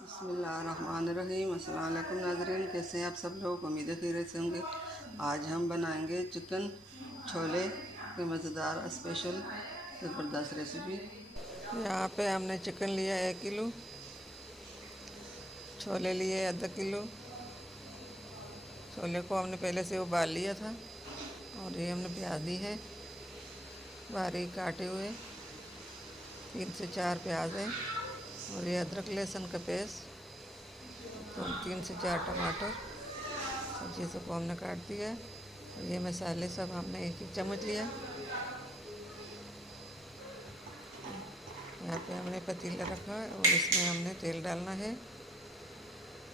बिस्मिल्लाहिर्रहमानिर्रहीम। अस्सलाम वालेकुम नाज़रीन, कैसे हैं आप सब लोग। उम्मीद है खैरियत से होंगे। आज हम बनाएंगे चिकन छोले की मज़ेदार स्पेशल ज़बरदस्त रेसिपी। यहाँ पे हमने चिकन लिया 1 किलो, छोले लिए आधा किलो। छोले को हमने पहले से उबाल लिया था। और ये हमने प्याज ली है बारीक काटे हुए, 3 से 4 प्याज है। और ये अदरक लहसुन का पेस्ट, तो 3 से 4 टमाटर, सब चीज़ों को हमने काट दिया। और ये मसाले सब हमने 1-1 चम्मच लिया। यहाँ पे हमने पतीला रखा है और इसमें हमने तेल डालना है।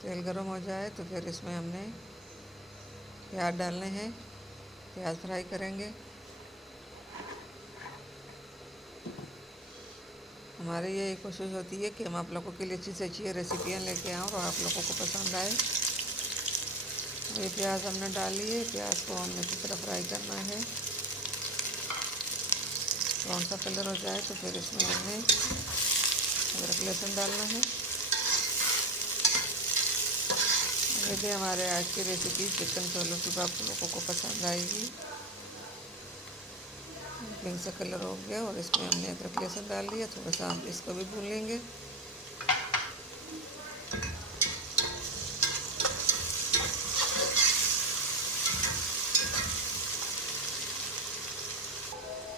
तेल गर्म हो जाए तो फिर इसमें हमने प्याज डालने हैं, प्याज फ्राई करेंगे। हमारी ये कोशिश होती है कि हम आप लोगों के लिए अच्छी से अच्छी रेसिपियाँ लेके आऊँ और आप लोगों को पसंद आए। ये प्याज हमने डाल लिए, प्याज को हमने अच्छी तरह फ्राई करना है। ब्राउन सा कलर हो जाए तो फिर इसमें हमने अदरक लहसुन डालना है। ये भी हमारे आज की रेसिपी चिकन छोलों की आप लोगों को पसंद आएगी। पिंक सा कलर हो गया और इसमें हमने अदरक लहसुन डाल दिया। थोड़ा सा हम इसको भी भून लेंगे।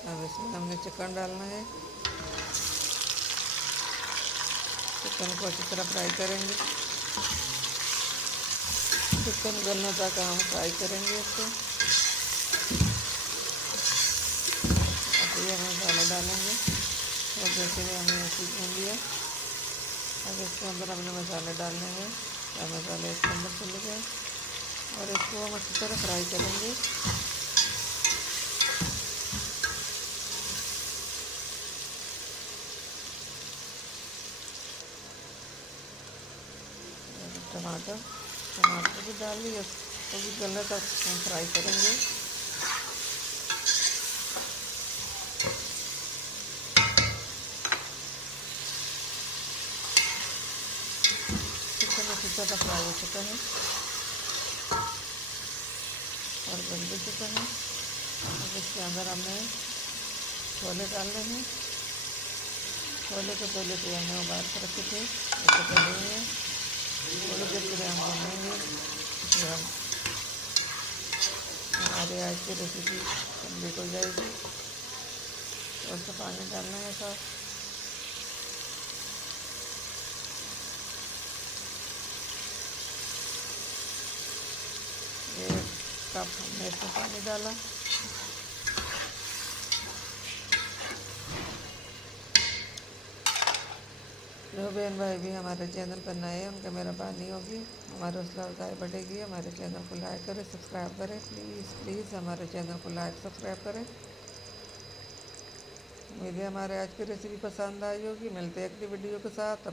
अब इसमें हमने चिकन डालना है। चिकन को अच्छी तरह फ्राई करेंगे। चिकन गलने तक हम फ्राई करेंगे इसको। अब ये मसाला डालेंगे और जैसे ही हमने ऐसे भून लिया, अब इसके अंदर हमने मसाले डालने हैं। मसाले इसके अंदर चले गए और इसको हम अच्छी तरह फ्राई करेंगे। टमाटर भी डाल दिए, उसको भी गलने तक हम फ्राई करेंगे। चिकन अच्छी तरह फ्राई हो चुका है और बन भी चुका है। अब इसके अंदर हमने छोले डालने हैं। छोले तो पहले से हमने उबाल कर रखे थे, ऐसे पहले हुए हैं। थोड़ी देर के लिए हम भूनेंगे। इसमें हम हमारे आज की रेसिपी कंप्लीट हो जाएगी। और तो पानी डालना है सब। एक कप हमने इसमें पानी डाला। जो बहन भाई भी हमारे चैनल पर नए हैं उनका मेहरबानी होगी, हमारी हौसला अफजाई बढ़ेगी। हमारे चैनल को लाइक करें, सब्सक्राइब करें। प्लीज़ हमारे चैनल को लाइक सब्सक्राइब करें। उम्मीद है हमारे आज की रेसिपी पसंद आई होगी। मिलते हैं अगली वीडियो के साथ।